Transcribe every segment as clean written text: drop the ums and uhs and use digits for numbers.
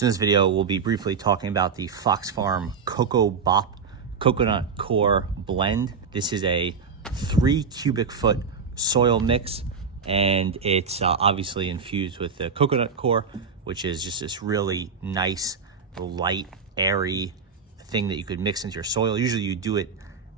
So in this video, we'll be briefly talking about the FoxFarm BOP Coconut Coir blend. This is a 3 cubic foot soil mix, and it's obviously infused with the coconut coir, which is just this really nice, light, airy thing that you could mix into your soil. Usually you do it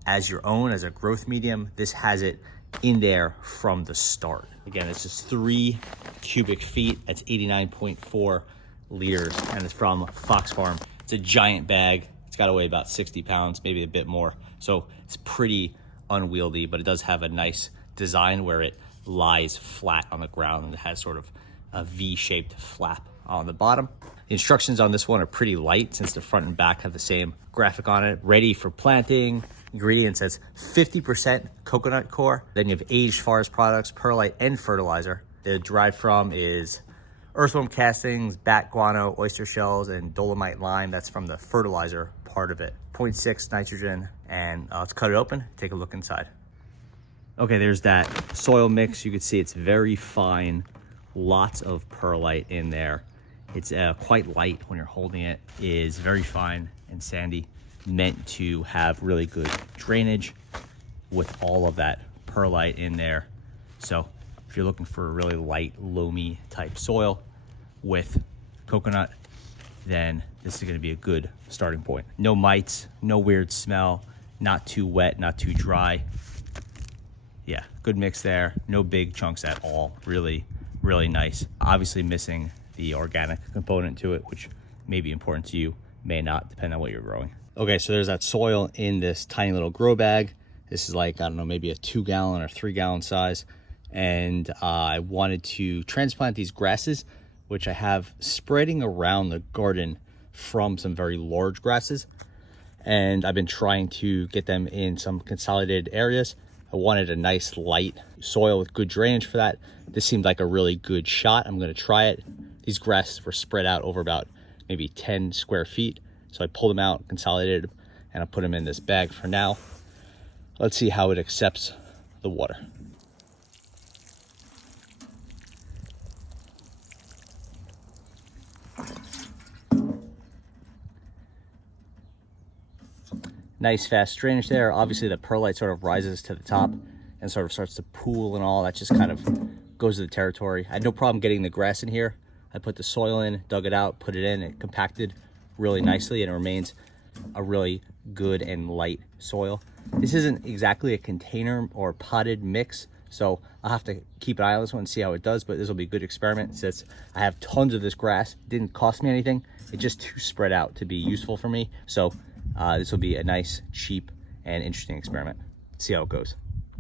as your own, as a growth medium. This has it in there from the start. Again, it's just 3 cubic feet. That's 89.4 liters, and it's from FoxFarm. It's a giant bag. It's got to weigh about 60 pounds, maybe a bit more. So it's pretty unwieldy, but it does have a nice design where it lies flat on the ground and it has sort of a V-shaped flap on the bottom. The instructions on this one are pretty light since the front and back have the same graphic on it. Ready for planting. Ingredient says 50% coconut coir. Then you have aged forest products, perlite, and fertilizer. They're derived from is earthworm castings, bat guano, oyster shells, and dolomite lime. That's from the fertilizer part of it. 0.6 nitrogen, and let's cut it open, take a look inside. Okay, there's that soil mix. You can see it's very fine, lots of perlite in there. It's quite light when you're holding it. It is very fine and sandy, meant to have really good drainage with all of that perlite in there. So if you're looking for a really light, loamy type soil with coconut, then this is going to be a good starting point. No mites, no weird smell, not too wet, not too dry. Yeah, good mix there. No big chunks at all. Really, really nice. Obviously missing the organic component to it, which may be important to you, may not, depending on what you're growing. Okay, so there's that soil in this tiny little grow bag. This is like, I don't know, maybe a 2-gallon or 3-gallon size. And I wanted to transplant these grasses, which I have spreading around the garden from some very large grasses. And I've been trying to get them in some consolidated areas. I wanted a nice light soil with good drainage for that. This seemed like a really good shot. I'm gonna try it. These grasses were spread out over about maybe 10 square feet. So I pulled them out, consolidated them, and I put them in this bag for now. Let's see how it accepts the water. Nice fast drainage there. Obviously the perlite sort of rises to the top and sort of starts to pool and all. That just kind of goes to the territory. I had no problem getting the grass in here. I put the soil in, dug it out, put it in, it compacted really nicely, and it remains a really good and light soil. This isn't exactly a container or potted mix, so I'll have to keep an eye on this one and see how it does, but this will be a good experiment since I have tons of this grass. It didn't cost me anything. It's just too spread out to be useful for me. So this will be a nice, cheap, and interesting experiment. See how it goes.